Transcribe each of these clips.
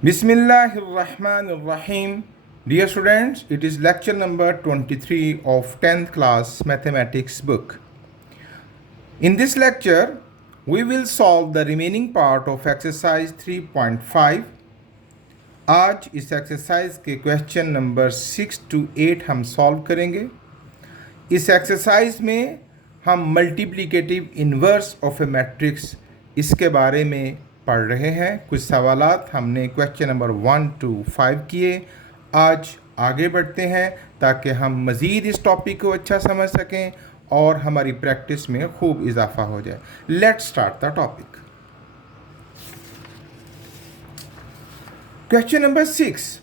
Bismillahirrahmanirrahim. Dear students, it is lecture number 23 of 10th class mathematics book. In this lecture, we will solve the remaining part of exercise 3.5. आज इस exercise के question number 6 to 8 हम solve करेंगे। इस exercise में हम multiplicative inverse of A matrix इसके बारे में पढ़ रहे हैं। कुछ सवालात हमने क्वेश्चन नंबर 1 to 5 किए। आज आगे बढ़ते हैं ताकि हम मज़ीद इस टॉपिक को अच्छा समझ सकें और हमारी प्रैक्टिस में खूब इजाफा हो जाए। Let's start the topic. Question number 6,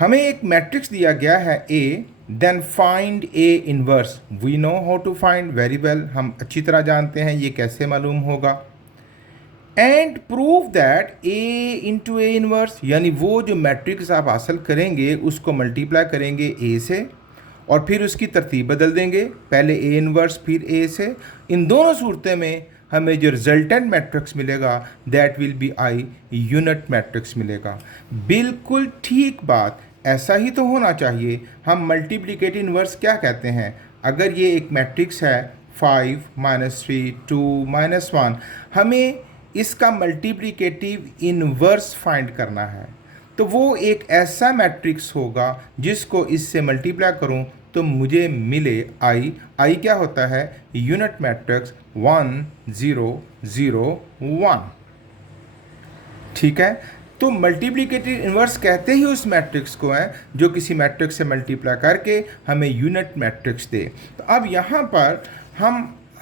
हमें एक मैट्रिक्स दिया गया है A, then find A inverse. We know how to find very well, हम अच्छी तरह जानते हैं ये कैसे मालूम होगा। And prove that A into A inverse, यानी वो जो मैट्रिक्स आप हासिल करेंगे उसको मल्टीप्लाई करेंगे A से और फिर उसकी तरतीब बदल देंगे, पहले A इनवर्स फिर A से। इन दोनों सूरतें में हमें जो रिजल्टेंट मैट्रिक्स मिलेगा that will be I unit matrix मिलेगा। बिल्कुल ठीक बात, ऐसा ही तो होना चाहिए। हम मल्टीप्लिकेटिव इन्वर्स क्या कहते हैं? अगर ये एक मैट्रिक्स है 5 -3 2 -1, हमें इसका मल्टीप्लिकेटिव इन्वर्स फाइंड करना है, तो वो एक ऐसा मैट्रिक्स होगा जिसको इससे मल्टीप्लाई करूं तो मुझे मिले आई क्या होता है? Unit matrix 1 0 0 1। ठीक है, तो मल्टीप्लिकेटिव इन्वर्स कहते ही उस मैट्रिक्स को है जो किसी मैट्रिक्स से मल्टीप्लाई करके हमें यूनिट मैट्रिक्स दे। तो अब यहाँ पर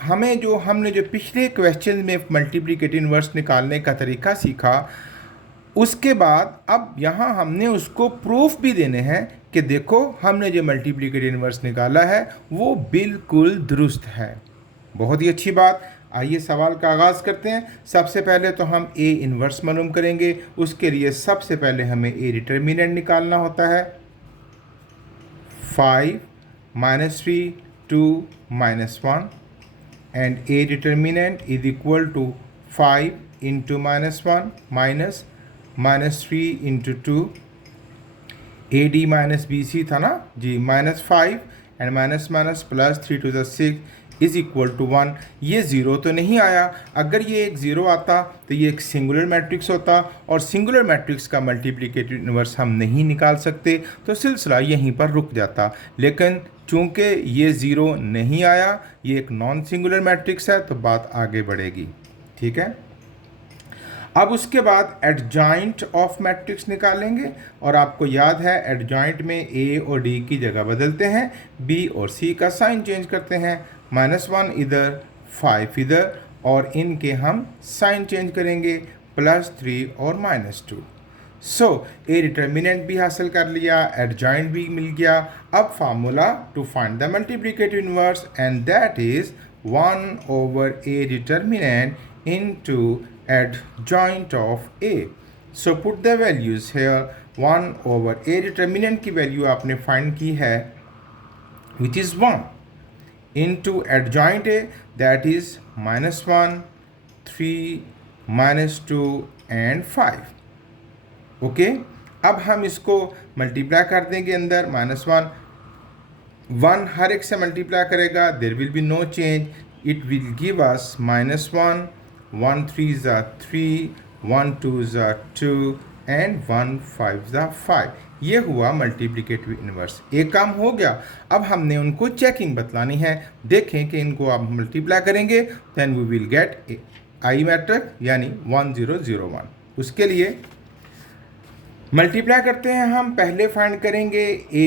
हमने जो पिछले क्वेश्चन में मल्टीप्लिकेटिव इन्वर्स निकालने का तरीका सीखा, उसके बाद अब यहाँ हमने उसको प्रूफ भी देने हैं कि देखो हमने जो मल्टीप्लिकेटिव इन्वर्स निकाला है वो बिल्कुल दुरुस्त है। बहुत ही अच्छी बात। आइए सवाल का आगाज़ करते हैं। सबसे पहले तो हम A इन्वर्स मालूम करेंगे। उसके लिए सबसे पहले हमें A डिटर्मिनेंट निकालना होता है। 5 -3 2 -1 and A determinant is equal to 5 into -1 minus -3 into 2, AD minus BC था ना जी, -5 and minus minus plus 3 to the 6 is equal to 1। ये ज़ीरो तो नहीं आया। अगर ये एक ज़ीरो आता तो ये एक सिंगुलर मैट्रिक्स होता और सिंगुलर मैट्रिक्स का मल्टीप्लिकेटिव इन्वर्स हम नहीं निकाल सकते, तो सिलसिला यहीं पर रुक जाता। लेकिन चूंकि ये ज़ीरो नहीं आया, ये एक नॉन सिंगुलर मैट्रिक्स है, तो बात आगे बढ़ेगी। ठीक है, अब उसके बाद एडजॉइंट ऑफ मैट्रिक्स निकालेंगे और आपको याद है एडजॉइंट में A और D की जगह बदलते हैं, B और C का साइन चेंज करते हैं, -1 इधर 5 इधर, और इनके हम साइन चेंज करेंगे, +3 और -2। सो A डिटर्मिनेंट भी हासिल कर लिया, एडजॉइंट भी मिल गया। अब formula to find the multiplicative inverse and that is 1/A determinant into adjoint of A. So put the values here. 1/A determinant की वैल्यू आपने फाइंड की है which is 1 into adjoint A, that is -1 3 -2 and 5. Okay, अब हम इसको multiply कर देंगे अंदर। -1 हर एक से मल्टीप्लाई करेगा, there will be no change, it will give us -1 1 3 3 1 2 2 and 1 5 5। ये हुआ मल्टीप्लिकेटिव इन्वर्स। एक काम हो गया। अब हमने उनको चेकिंग बतलानी है। देखें कि इनको आप मल्टीप्लाई करेंगे then we will get I matrix यानी 1 0 0 1। उसके लिए मल्टीप्लाई करते हैं। हम पहले फाइंड करेंगे A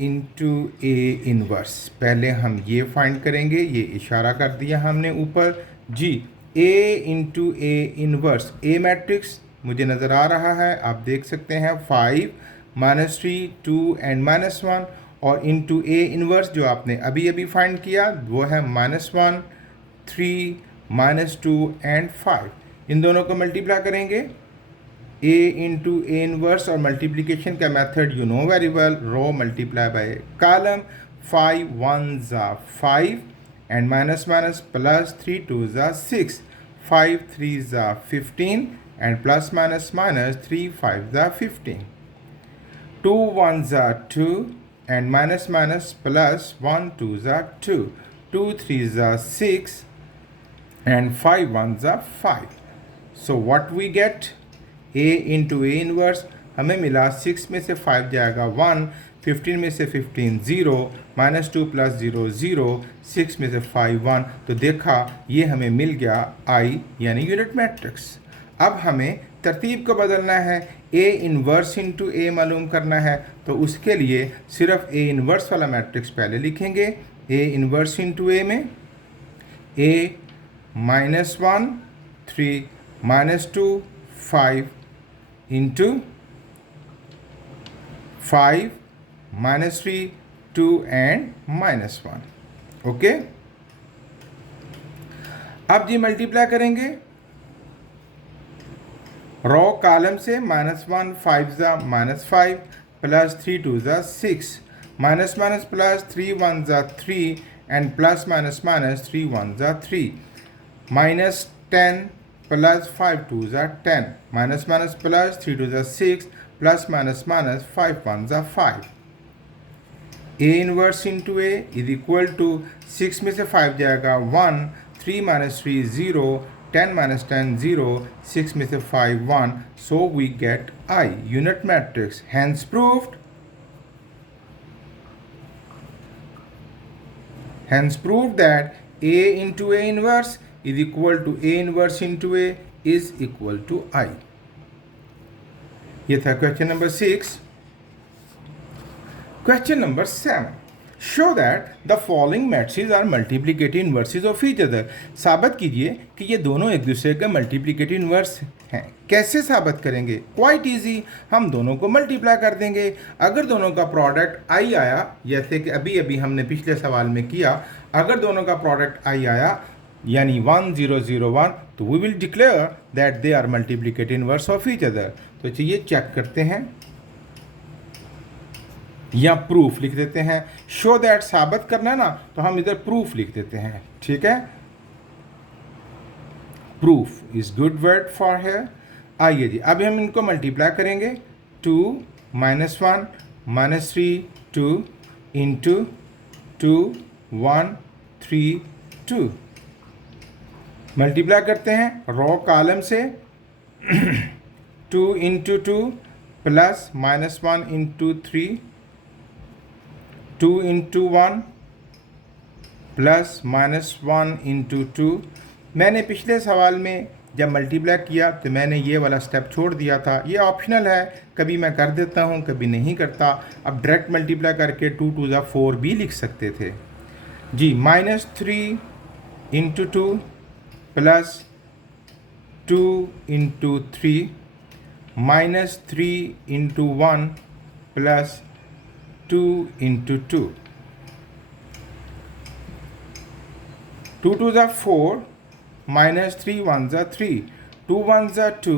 इंटू A इन्वर्स। पहले हम ये फाइंड करेंगे, ये इशारा कर दिया हमने ऊपर जी। A into A inverse, A matrix मुझे नज़र आ रहा है, आप देख सकते हैं 5 -3 2 एंड -1, और इंटू A इन्वर्स जो आपने अभी फाइंड किया वो है -1 3 -2 एंड 5। इन दोनों को मल्टीप्लाई करेंगे। A इंटू A इन्वर्स और मल्टीप्लिकेशन का method you know very well, row multiply by column. 5 1 5 and minus minus plus 3 2 6, 5 3 15 and plus minus minus 3 5 are 15. 2 1s are 2 and minus minus plus 1 2s are 2. 2 3s are 6 and 5 1s are 5. So what we get? A into A inverse हमें मिला 6 में से 5 जाएगा 1, 15 में से 15 0, minus 2 plus 0 0, 6 में से 5 1. तो देखा ये हमें मिल गया I यानी यूनिट मैट्रिक्स. अब हमें तरतीब को बदलना है. A इन्वर्स इंटू A मालूम करना है. तो उसके लिए सिर्फ A इन्वर्स वाला मैट्रिक्स पहले लिखेंगे. A इन्वर्स इंटू A में A minus 1 3 minus 2 5 into 5 minus 3 2 and minus 1. Okay. अब जी मल्टीप्लाई करेंगे रो कॉलम से. माइनस 1 5 ज़ा माइनस 5 प्लस 3 2 ज़ा 6 माइनस माइनस प्लस 3 1 ज़ा 3 एंड प्लस माइनस माइनस 3 1 ज़ा 3 माइनस 10 प्लस 5 2 ज़ा 10 माइनस माइनस प्लस 3 2 ज़ा 6 प्लस माइनस माइनस 5 1 ज़ा 5. A inverse into A is equal to 6 में से 5 जाएगा 1, 3 माइनस 3 0, 10 माइनस 10 0, 6 में से 5 1. So we get I unit matrix. Hence proved. Hence proved that A into A inverse is equal to A inverse into A is equal to I. ये था question number 6. Question number 7. Show that the following matrices are multiplicative inverses of each other. साबित कीजिए कि ये दोनों एक दूसरे का मल्टीप्लिकेटिव इन्वर्स हैं. कैसे साबित करेंगे? Quite easy. हम दोनों को मल्टीप्लाई कर देंगे. अगर दोनों का प्रोडक्ट आई आया, जैसे कि अभी अभी हमने पिछले सवाल में किया, अगर दोनों का प्रोडक्ट आई आया यानी 1 0 0 1, तो we will declare that they are multiplicative inverse of each other. तो चलिए चेक करते हैं या प्रूफ लिख देते हैं. शो दैट साबित करना ना, तो हम इधर प्रूफ लिख देते हैं. ठीक है. Proof is good word for है. आइए जी अभी हम इनको मल्टीप्लाई करेंगे. 2 माइनस 1 माइनस 3 2 इंटू 2 1 3 2. मल्टीप्लाई करते हैं रो कॉलम से. 2 into 2 plus minus 1 into 3 2 into 1 plus minus 1 into 2. मैंने पिछले सवाल में जब मल्टीप्लाई किया तो मैंने ये वाला स्टेप छोड़ दिया था. ये ऑप्शनल है, कभी मैं कर देता हूँ कभी नहीं करता. अब डायरेक्ट मल्टीप्लाई करके 2 2 ज़ा 4 भी लिख सकते थे जी. Minus 3 into 2 plus 2 into 3 minus 3 into 1 plus 2 into 2. 2 2s are 4 minus 3 1s are 3. 2 1s are 2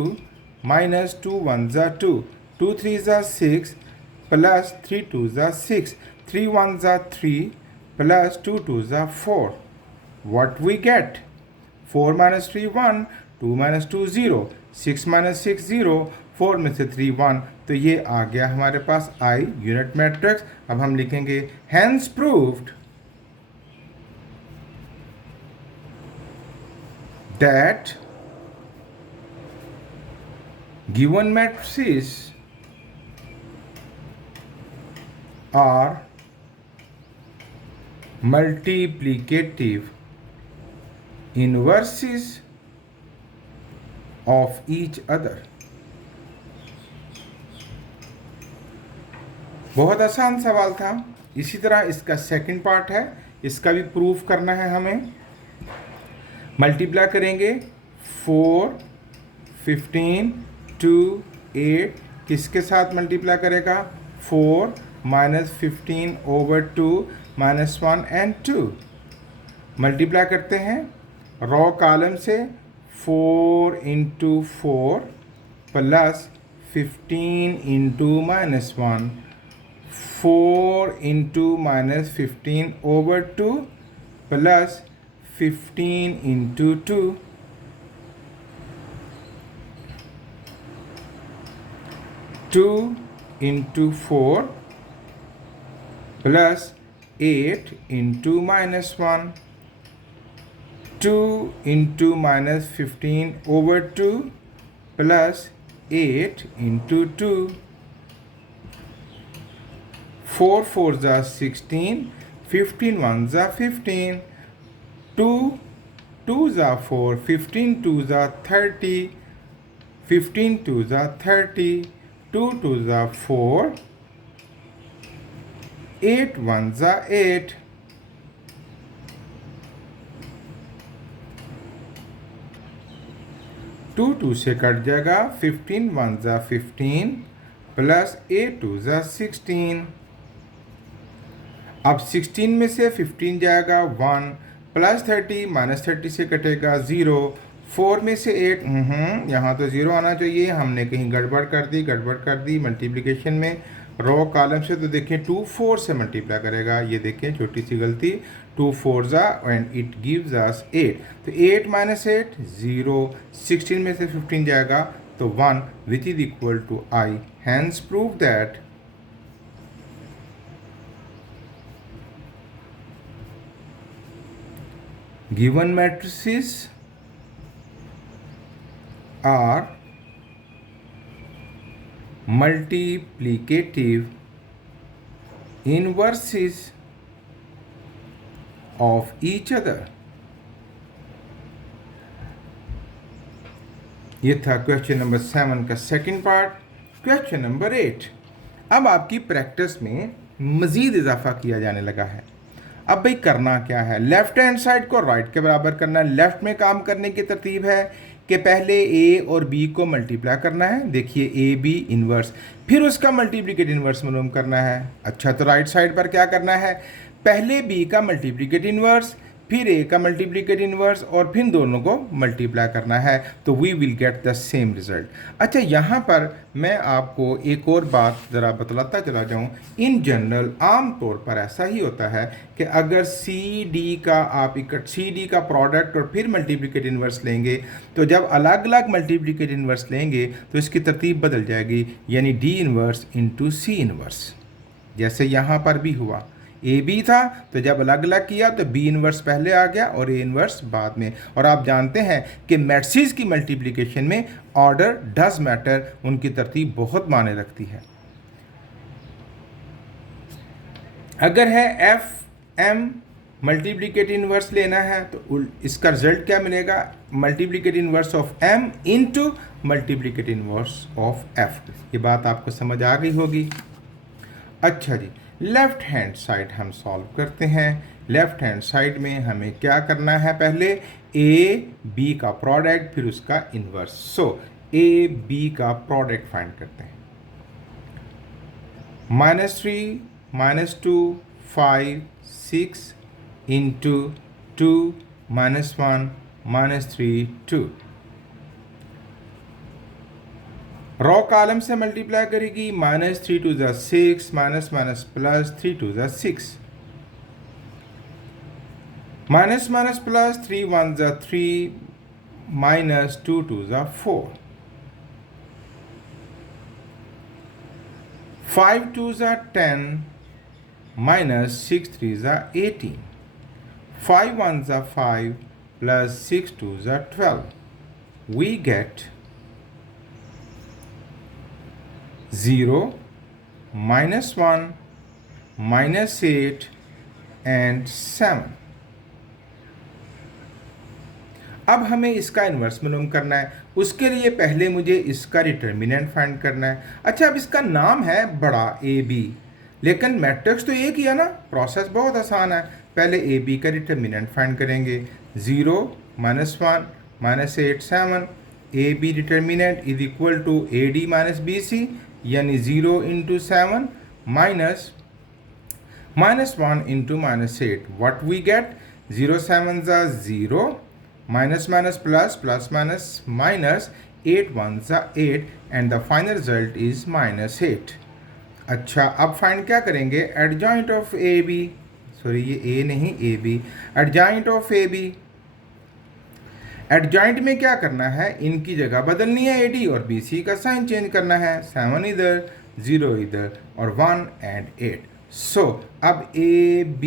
minus 2 1s are 2. 2 3s are 6 plus 3 2s are 6. 3 1s are 3 plus 2 2s are 4. What we get? 4 minus 3 1, 2 minus 2 0, 6 minus 6 0, 4 में से 3 1. तो ये आ गया हमारे पास I unit matrix. अब हम लिखेंगे hence proved that given matrices are multiplicative inverses of each other. बहुत आसान सवाल था. इसी तरह इसका सेकंड पार्ट है, इसका भी प्रूफ करना है हमें. मल्टीप्लाई करेंगे 4 15 2 8. किसके साथ मल्टीप्लाई करेगा? 4 minus 15 over 2 minus 1 and 2. Multiply करते हैं रो कॉलम से. 4 into 4 plus 15 into minus 1. 4 into minus 15 over 2 plus 15 into 2 2 into 4 plus 8 into -1, 2 into -15 over 2 plus 8 into 2, 4 4s are 16, 15 1s are 15, 2 2s are 4, 15 2s are 30, 15 2s are 30, 2 2s are 4, 8 1s are 8. To to से cut जाएगा, 15 1s are 15 plus 8 2s are 16. अब 16 में से 15 जाएगा 1 plus 30 minus 30 से कटेगा 0, 4 में से 8 यहाँ तो 0 आना चाहिए, हमने कहीं गड़बड़ कर दी मल्टीप्लिकेशन में रो कॉलम से। तो देखें 2 4 से मल्टीप्लाई करेगा, ये देखें छोटी सी गलती, 2 4s and it gives us 8. तो 8 माइनस 8 0, 16 में से 15 जाएगा तो 1 which is equal to I. Hence prove that given matrices are multiplicative inverses of each other. ये था क्वेश्चन नंबर 7 का सेकंड पार्ट. Question number 8. अब आपकी प्रैक्टिस में मज़ीद इजाफा किया जाने लगा है. अब भाई करना क्या है, लेफ्ट हैंड साइड को राइट के बराबर करना है. लेफ्ट में काम करने की तरतीब है कि पहले ए और बी को मल्टीप्लाई करना है. देखिए ए बी इन्वर्स, फिर उसका मल्टीप्लिकेट इन्वर्स मालूम करना है. अच्छा, तो राइट साइड पर क्या करना है, पहले बी का मल्टीप्लिकेट इन्वर्स, फिर ए का मल्टीप्लिकेट इन्वर्स और फिर दोनों को मल्टीप्लाई करना है. तो we will get the same result. अच्छा, यहाँ पर मैं आपको एक और बात ज़रा बतलाता चला जाऊँ. इन जनरल आम तौर पर ऐसा ही होता है कि अगर सी डी का प्रोडक्ट और फिर मल्टीप्लिकेट इन्वर्स लेंगे, तो जब अलग अलग मल्टीप्लिकेट इन्वर्स लेंगे तो इसकी तरतीब बदल जाएगी, यानी D inverse into C inverse. जैसे यहाँ पर भी हुआ, ए बी था तो जब अलग अलग किया तो बी इन्वर्स पहले आ गया और ए इन्वर्स बाद में. और आप जानते हैं कि मैट्रिसेस की मल्टीप्लिकेशन में ऑर्डर डज मैटर, उनकी तरतीब बहुत मायने रखती है. अगर है एफ एम मल्टीप्लिकेट इन्वर्स लेना है तो इसका रिजल्ट क्या मिलेगा, multiplicate inverse of M into multiplicate inverse of F. ये बात आपको समझ आ गई होगी. अच्छा जी, लेफ्ट हैंड साइड हम सॉल्व करते हैं. लेफ्ट हैंड साइड में हमें क्या करना है, पहले ए बी का प्रोडक्ट फिर उसका इन्वर्स. सो ए बी का प्रोडक्ट फाइंड करते हैं. -3 -2 5 6 इंटू 2 -1 -3 2. रॉ कॉलम से मल्टीप्लाई करेगी, -3 2s are 6 minus minus plus 3 2s are 6, minus minus plus 3 1s are 3 minus 2 2s are 4, 5 2s are 10 minus 6 3s are 18, 5 1s are 5 plus 6 2s are 12. We get 0 -1 -8 and 7. अब हमें इसका inverse मालूम करना है. उसके लिए पहले मुझे इसका डिटर्मिनेंट फाइंड करना है. अच्छा, अब इसका नाम है बड़ा ए बी, लेकिन मैट्रिक्स तो एक ही है ना, प्रोसेस बहुत आसान है. पहले ए बी का डिटर्मिनेंट फाइंड करेंगे. 0 -1 -8 7. A B determinant is equal to A D minus B C, यानी 0 into 7 minus -1 into -8. What we get, 0 7s are 0 minus minus plus plus minus minus 8 1s are 8 and the final result is -8. अच्छा, अब find क्या करेंगे, adjoint of A B, sorry ये A नहीं ए B, adjoint of A B. Adjoint में क्या करना है, इनकी जगह बदलनी है AD और BC का साइन चेंज करना है, 7 इधर 0 इधर और 1 एंड 8. सो अब AB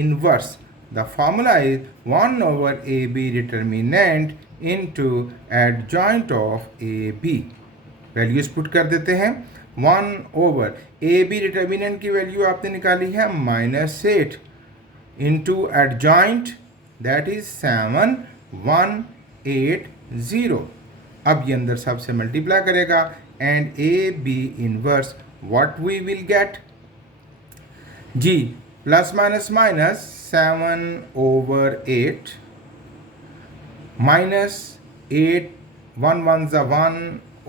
inverse, the formula is 1 over AB determinant into adjoint of AB. Values put कर देते हैं. 1 over AB डिटर्मिनेंट की वैल्यू आपने निकाली है -8 इंटू एडजॉइंट दैट इज 7 1 8 0. अब ये अंदर सबसे मल्टीप्लाई करेगा and AB inverse what we will get जी, plus minus minus 7 over 8 minus 8 1 1 ज़ा 1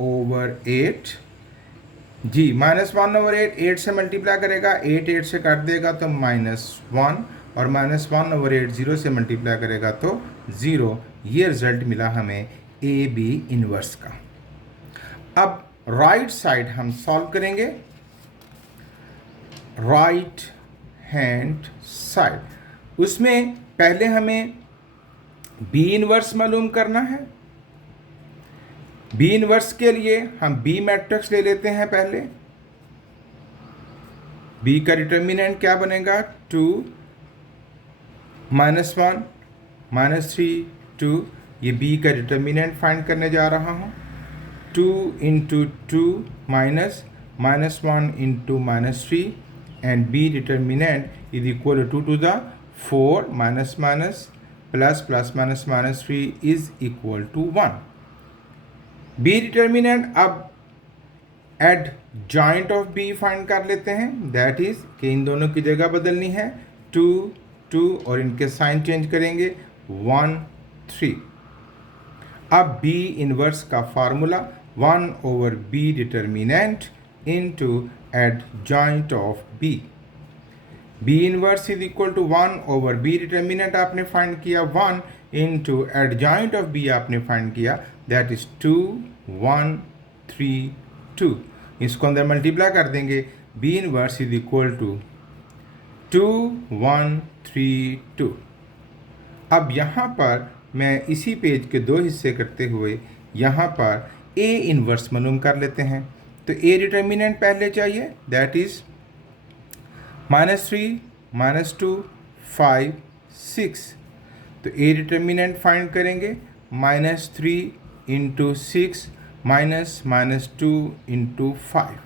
over 8 जी, -1 over 8 8 से मल्टीप्लाई करेगा, 8 8 से काट देगा तो -1 और -1 over 8 0 से मल्टीप्लाई करेगा तो 0. ये रिजल्ट मिला हमें AB इनवर्स का. अब राइट साइड हम सॉल्व करेंगे. राइट हैंड साइड, उसमें पहले हमें B इनवर्स मालूम करना है. B इनवर्स के लिए हम B मैट्रिक्स ले लेते हैं. पहले B का डिटर्मिनेंट क्या बनेगा, 2 -1 -3 2. ये B का डिटर्मिनेंट फाइंड करने जा रहा हूँ. 2 into 2 minus -1 into -3 and B determinant is equal to 2 to the 4 minus plus minus -3 is equal to 1. B determinant अब एडजॉइंट ऑफ B फाइंड कर लेते हैं. दैट इज कि इन दोनों की जगह बदलनी है, 2 2 और इनके साइन चेंज करेंगे 1 3. अब B इनवर्स का formula 1 over B determinant into adjoint of B. B inverse is equal to 1 over B determinant आपने फाइंड किया 1 इंटू एडजॉइंट ऑफ B आपने फाइंड किया, दैट इज 2 1 3 2. इसको अंदर मल्टीप्लाई कर देंगे. B inverse is equal to 2 1 3 2. अब यहाँ पर मैं इसी पेज के दो हिस्से करते हुए यहाँ पर A इनवर्स मालूम कर लेते हैं. तो A डिटर्मिनेंट पहले चाहिए, दैट इज -3 -2 5 6. तो A डिटर्मिनेंट फाइंड करेंगे, -3 into 6 -2 into 5.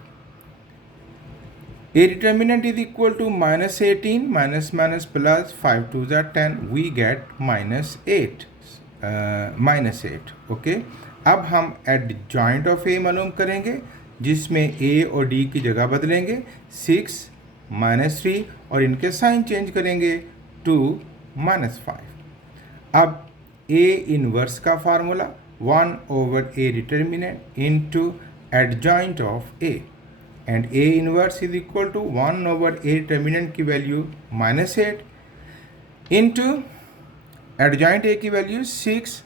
A determinant is equal to -18 minus plus 5 2 are 10. We get -8. Okay. अब हम एडजॉइंट ऑफ A मालूम करेंगे, जिसमें A और D की जगह बदलेंगे, 6 -3 और इनके साइन चेंज करेंगे 2 -5. अब A इनवर्स का formula 1 over A determinant into adjoint of A and A inverse is equal to 1 over A determinant की वैल्यू -8 इंटू एडजॉइंट A की वैल्यू 6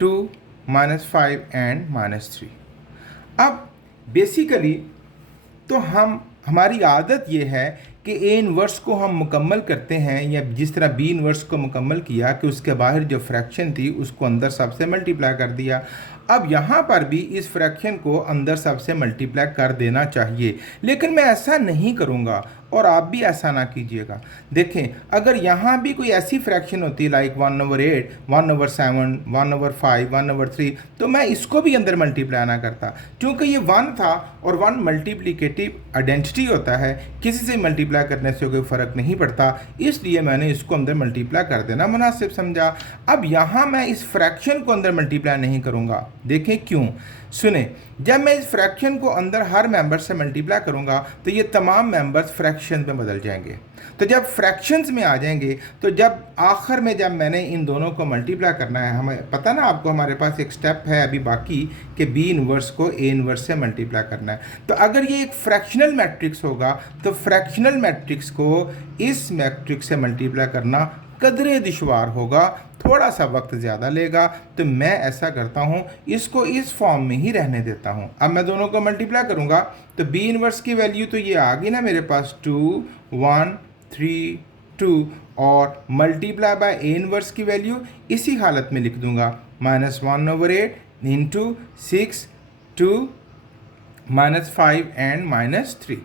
2 -5 एंड -3. अब बेसिकली तो हमारी आदत ये है कि A इनवर्स को हम मुकम्मल करते हैं, या जिस तरह B इनवर्स को मुकम्मल किया कि उसके बाहर जो फ्रैक्शन थी उसको अंदर सबसे मल्टीप्लाई कर दिया. अब यहाँ पर भी इस फ्रैक्शन को अंदर सबसे मल्टीप्लाई कर देना चाहिए, लेकिन मैं ऐसा नहीं करूँगा और आप भी ऐसा ना कीजिएगा. देखें, अगर यहाँ भी कोई ऐसी फ्रैक्शन होती like 1 over 8 1 over 7 1 over 5 1 over 3, तो मैं इसको भी अंदर मल्टीप्लाई ना करता, क्योंकि ये 1 था और 1 मल्टीप्लिकेटिव आइडेंटिटी होता है, किसी से मल्टीप्लाई करने से कोई फ़र्क नहीं पड़ता, इसलिए मैंने इसको अंदर मल्टीप्लाई कर देना मुनासिब समझा. अब यहाँ मैं इस फ्रैक्शन को अंदर मल्टीप्लाई नहीं करूँगा. देखें क्यों, सुने, जब मैं इस फ्रैक्शन को अंदर हर मेंबर से मल्टीप्लाई करूंगा तो ये तमाम मेंबर्स फ्रैक्शन में बदल जाएंगे. तो जब फ्रैक्शंस में आ जाएंगे तो जब आखिर में जब मैंने इन दोनों को मल्टीप्लाई करना है, हमें पता ना आपको, हमारे पास एक स्टेप है अभी बाकी कि B इनवर्स को A इनवर्स से मल्टीप्लाई करना है. तो अगर ये एक फ्रैक्शनल मैट्रिक्स होगा तो फ्रैक्शनल मैट्रिक्स को इस मैट्रिक्स से मल्टीप्लाई करना कदरे दुश्वार होगा, थोड़ा सा वक्त ज़्यादा लेगा. तो मैं ऐसा करता हूँ, इसको इस फॉर्म में ही रहने देता हूँ. अब मैं दोनों को मल्टीप्लाई करूँगा तो B इनवर्स की वैल्यू तो ये आ गई ना मेरे पास, 2 1 3 2, और मल्टीप्लाई बाय A इनवर्स की वैल्यू इसी हालत में लिख दूँगा, -1/8 into 6, 2, -5 and -3।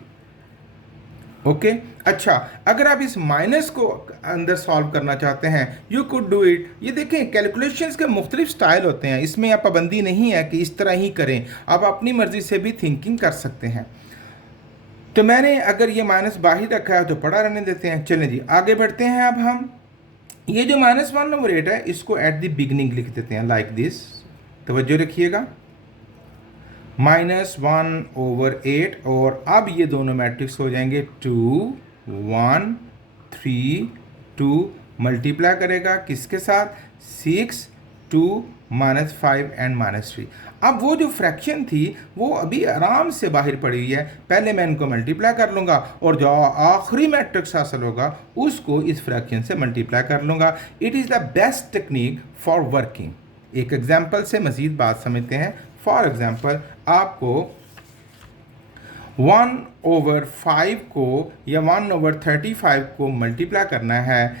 ओके अच्छा, अगर आप इस माइनस को अंदर सॉल्व करना चाहते हैं, यू कुड डू इट। ये देखें, कैलकुलेशंस के मुख्तलिफ स्टाइल होते हैं, इसमें आप पाबंदी नहीं है कि इस तरह ही करें, आप अपनी मर्ज़ी से भी थिंकिंग कर सकते हैं। तो मैंने अगर ये माइनस बाहर रखा है तो पड़ा रहने देते हैं। चलें जी, आगे बढ़ते हैं। अब हम ये जो -1/8 है, इसको एट द बिगनिंग लिख देते हैं लाइक दिस। तवज्जो रखिएगा, -1/8, और अब ये दोनों मैट्रिक्स हो जाएंगे 2, 1, 3, 2, मल्टीप्लाई करेगा किसके साथ, 6, 2, -5 एंड -3। अब वो जो फ्रैक्शन थी वो अभी आराम से बाहर पड़ी हुई है, पहले मैं इनको मल्टीप्लाई कर लूँगा और जो आखिरी मैट्रिक्स हासिल होगा उसको इस फ्रैक्शन से मल्टीप्लाई कर लूँगा। It is the best technique for working. एक एग्जाम्पल से मज़ीद बात समझते हैं। फॉर एग्जाम्पल, आपको 1/5 को या 1/35 को मल्टीप्लाई करना है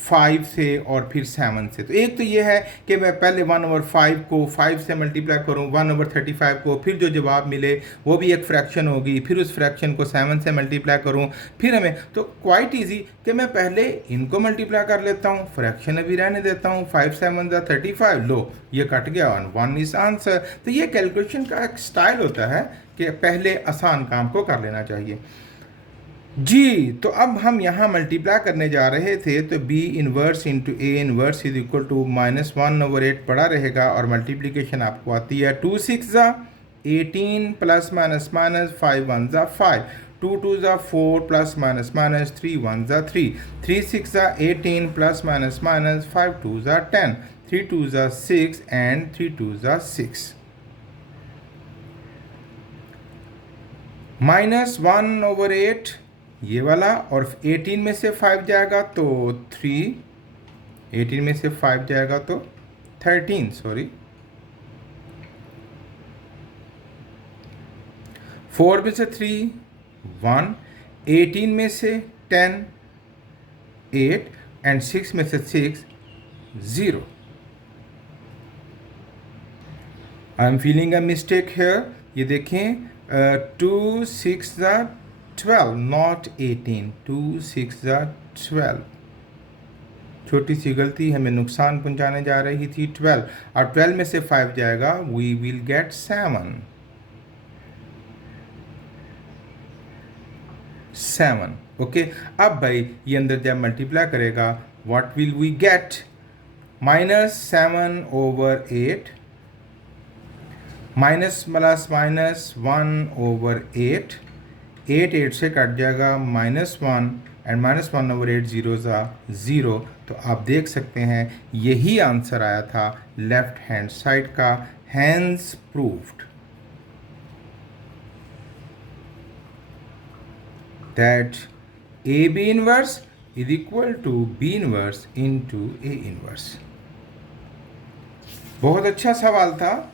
5 से और फिर 7 से। तो एक तो ये है कि मैं पहले 1/5 को 5 से मल्टीप्लाई करूँ, 1/35 को, फिर जो जवाब मिले वो भी एक फ्रैक्शन होगी, फिर उस फ्रैक्शन को 7 से मल्टीप्लाई करूँ, फिर हमें तो क्वाइट ईजी कि मैं पहले इनको मल्टीप्लाई कर लेता हूँ, फ्रैक्शन अभी रहने देता हूँ, 5 7 35, लो ये कट गया, 1 इज आंसर। तो ये कैलकुलेशन का एक स्टाइल होता है कि पहले आसान काम को कर लेना चाहिए जी। तो अब हम यहाँ मल्टीप्लाई करने जा रहे थे, तो b inverse into a inverse is equal to -1/8 पड़ा रहेगा, और मल्टीप्लिकेशन आपको आती है 2 6 18 plus minus 5 1 5, 2 2 4 plus minus 3 1 3, 3 6 18 plus minus 5 2 10, 3 2 6 and 3 2 6। -1/8 ये वाला, और 18 में से 5 जाएगा तो 3, 18 में से 5 जाएगा तो 13, सॉरी 4 में से 3 1, 18 में से 10 8 एंड 6 में से 6 0। I am feeling a mistake here. ये देखें, 2 6 12, नॉट 18, 2 6 12, छोटी सी गलती हमें नुकसान पहुंचाने जा रही थी 12, और 12 में से 5 जाएगा, वी विल गेट 7। ओके, अब भाई ये अंदर जब मल्टीप्लाई करेगा, what will we get, -7/8 minus plus minus 1/8, 8 8 से कट जाएगा, -1 एंड -1/8 0 0। तो आप देख सकते हैं यही आंसर आया था लेफ्ट हैंड साइड का, hence proved that AB inverse is equal to B inverse into A inverse. बहुत अच्छा सवाल था।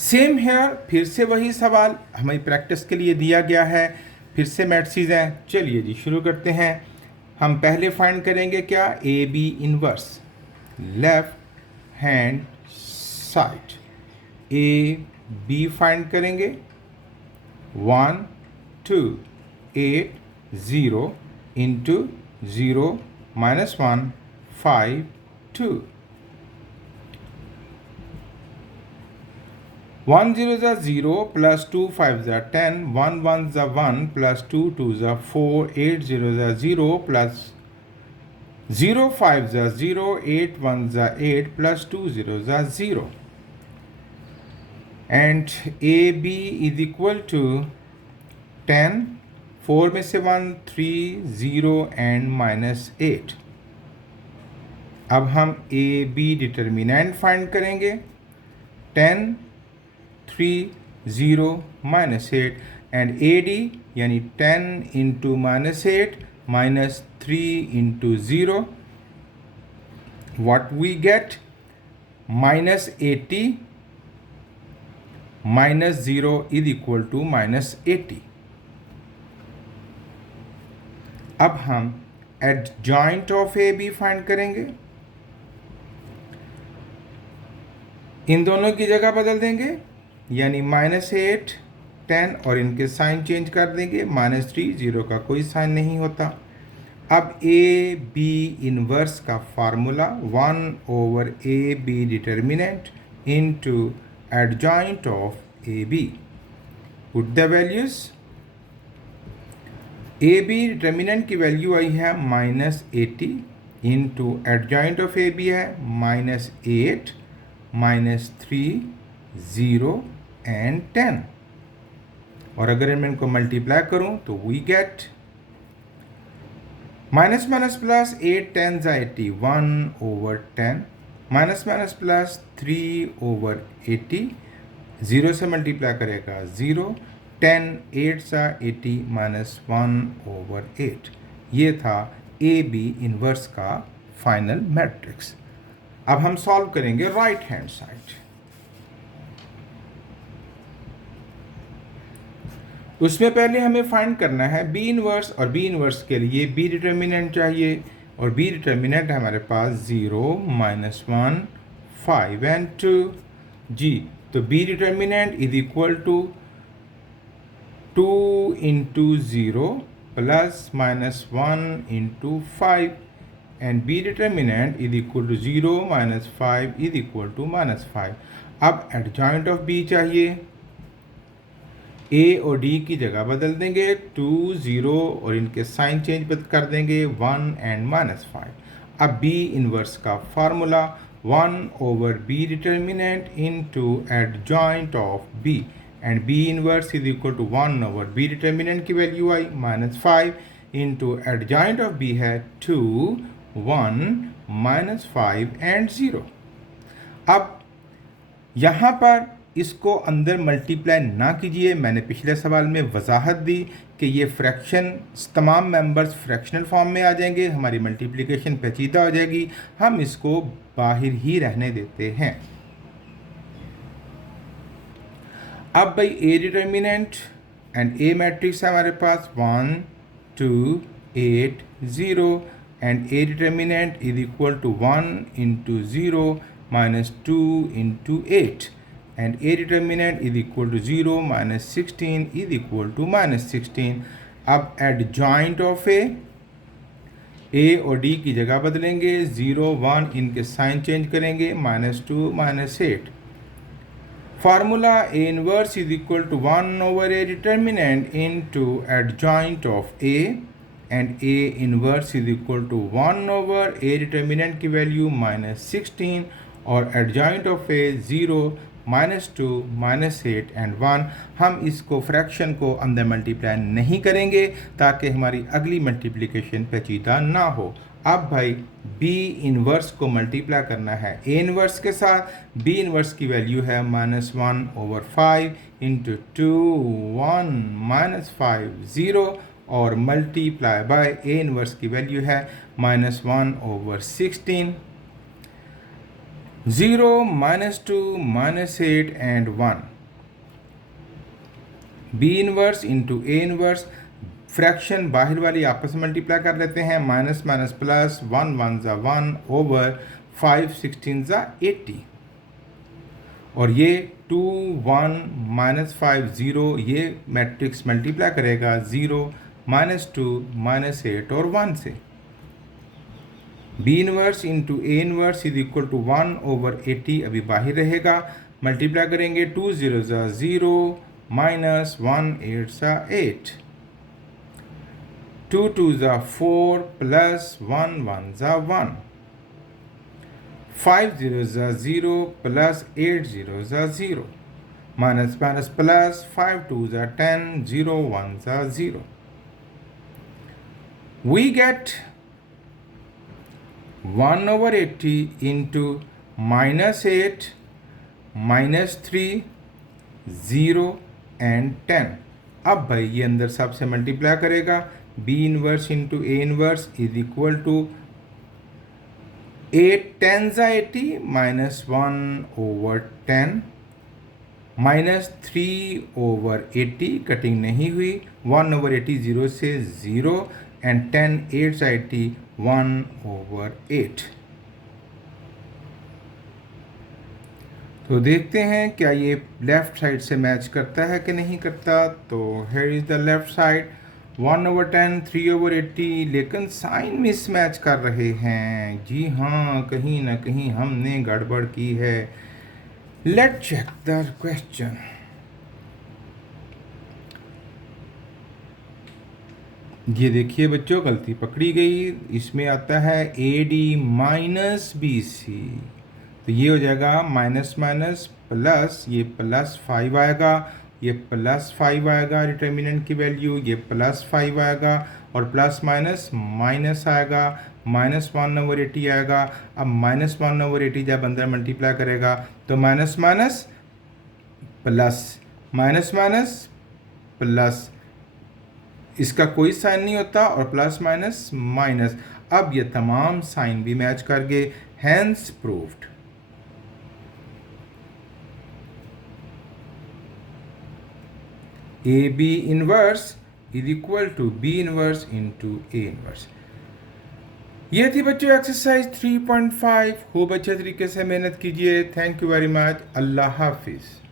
सेम हेयर, फिर से वही सवाल हमें प्रैक्टिस के लिए दिया गया है, फिर से मैट्रिक्स हैं। चलिए जी शुरू करते हैं। हम पहले फाइंड करेंगे क्या, AB inverse left hand side, AB find करेंगे, 1 2 8 0 into 0 -1 5 2, 1 0 0 plus 2 5 10, 1 1 1 plus 2 2 4, 8 0 0 plus 0 5 0, 8 1 8 plus 2 0 0, and AB is equal to 10, 4 में से 1 3 0 एंड -8। अब हम AB डिटर्मिनेंट फाइंड करेंगे, 10 3 0 -8, एंड AD यानी 10 into -8 -3 into 0, what we get, -80 -0 is equal to -80। अब हम adjoint of AB find करेंगे, इन दोनों की जगह बदल देंगे, यानी -8 10 और इनके साइन चेंज कर देंगे, -3 0 का कोई साइन नहीं होता। अब ए बी इनवर्स का formula 1 / A B determinant into adjoint of A B. Put the values. A B determinant की वैल्यू आई है -80 into adjoint of A B है -8 -3 0 एंड 10। और अगर मैं इनको मल्टीप्लाई करूं तो we get minus minus plus 8 10 ज़ा 80 1/10 माइनस माइनस प्लस 3/80 0 से मल्टीप्लाई करेगा 0 10 8 सा 80 -1/8। ये था ए बी इनवर्स का फाइनल मैट्रिक्स। अब हम सॉल्व करेंगे राइट हैंड साइड। उसमें पहले हमें फाइंड करना है बी इनवर्स, और बी इनवर्स के लिए बी डिटर्मिनेंट चाहिए, और बी डिटर्मिनेंट है हमारे पास 0 -1 5 एंड 2 जी। तो B determinant is equal to 2 into 0 plus -1 into 5 and B determinant is equal to 0 -5 is equal to -5। अब एडजॉइंट ऑफ बी चाहिए, ए और डी की जगह बदल देंगे, 2 0 और इनके साइन चेंज कर देंगे 1 एंड -5। अब बी इनवर्स का formula 1 / B determinant into adjoint of B, and B inverse is equal to 1 / B determinant की वैल्यू आई -5 इंटू एडजॉइंट ऑफ बी है 2 1 -5 एंड 0। अब यहाँ पर इसको अंदर मल्टीप्लाई ना कीजिए। मैंने पिछले सवाल में वजाहत दी कि ये फ्रैक्शन तमाम मेंबर्स फ्रैक्शनल फॉर्म में आ जाएंगे, हमारी मल्टीप्लिकेशन पेचीदा हो जाएगी, हम इसको बाहर ही रहने देते हैं। अब भाई A determinant and A matrix है हमारे पास 1 2 8 0 and A determinant is equal to 1 into 0 -2 into 8 and a determinant is equal to 0 -16 is equal to -16। अब adjoint of a और d की जगह बदलेंगे, 0 1 इनके साइन चेंज करेंगे, -2 -8। Formula a inverse is equal to 1 / a determinant into adjoint of a, and a inverse is equal to 1 / a determinant की value -16 और adjoint of a 0 -2 -8 and 1। हम इसको फ्रैक्शन को अंदर मल्टीप्लाई नहीं करेंगे ताकि हमारी अगली मल्टीप्लिकेशन पेचीदा ना हो। अब भाई बी इनवर्स को मल्टीप्लाई करना है ए इनवर्स के साथ। बी इनवर्स की वैल्यू है -1/5 इंटू 2 1 -5 0 और मल्टीप्लाई बाय ए इनवर्स की वैल्यू है -1/16 0 -2 -8 and 1। B inverse into A inverse, fraction बाहर वाली आपस में मल्टीप्लाई कर लेते हैं, माइनस माइनस प्लस 1 1 ज़ा 1/5 16 ज़ा 80 और ये 2 1 -5 0 ये मैट्रिक्स मल्टीप्लाई करेगा 0 -2 -8 और 1 से। B inverse into A inverse is equal to 1/80 अभी बाहर रहेगा, मल्टीप्लाई करेंगे 2 0 ज़ा 0 -1 8 ज़ा 8 2 2 ज़ा 4 प्लस 1 1 ज़ा 1 5 0 ज़ा 0 प्लस 8 0 ज़ा 0 माइनस माइनस प्लस 5 2 ज़ा 10 0 1 ज़ा 0। We get 1/80 into -8 -3 0 and 10। अब भाई ये अंदर सबसे मल्टीप्लाई करेगा, B inverse into A inverse is equal to 8 10 ज़ा 80 -1/10 -3/80 कटिंग नहीं हुई, 1/80 0 से 0 एंड 10 8 ज़ा 80 1/8। तो देखते हैं क्या ये लेफ़्ट साइड से मैच करता है कि नहीं करता। तो here is the left side 1/10 3/80, लेकिन साइन मिस मैच कर रहे हैं। जी हाँ, कहीं ना कहीं हमने गड़बड़ की है। Let check the question. ये देखिए बच्चों, गलती पकड़ी गई। इसमें आता है AD माइनस BC, तो ये हो जाएगा माइनस माइनस प्लस, ये +5 आएगा, ये +5 आएगा डिटर्मिनेंट की वैल्यू, ये +5 आएगा और प्लस माइनस माइनस आएगा, -1/80 आएगा। अब -1/80 जब अंदर मल्टीप्लाई करेगा तो minus minus plus, minus minus plus, इसका कोई साइन नहीं होता और प्लस माइनस माइनस। अब ये तमाम साइन भी मैच कर गए, hence proved. AB inverse is equal to B inverse into A inverse. ये थी बच्चों एक्सरसाइज 3.5। खूब अच्छे तरीके से मेहनत कीजिए। Thank you very much. Allah हाफिज़।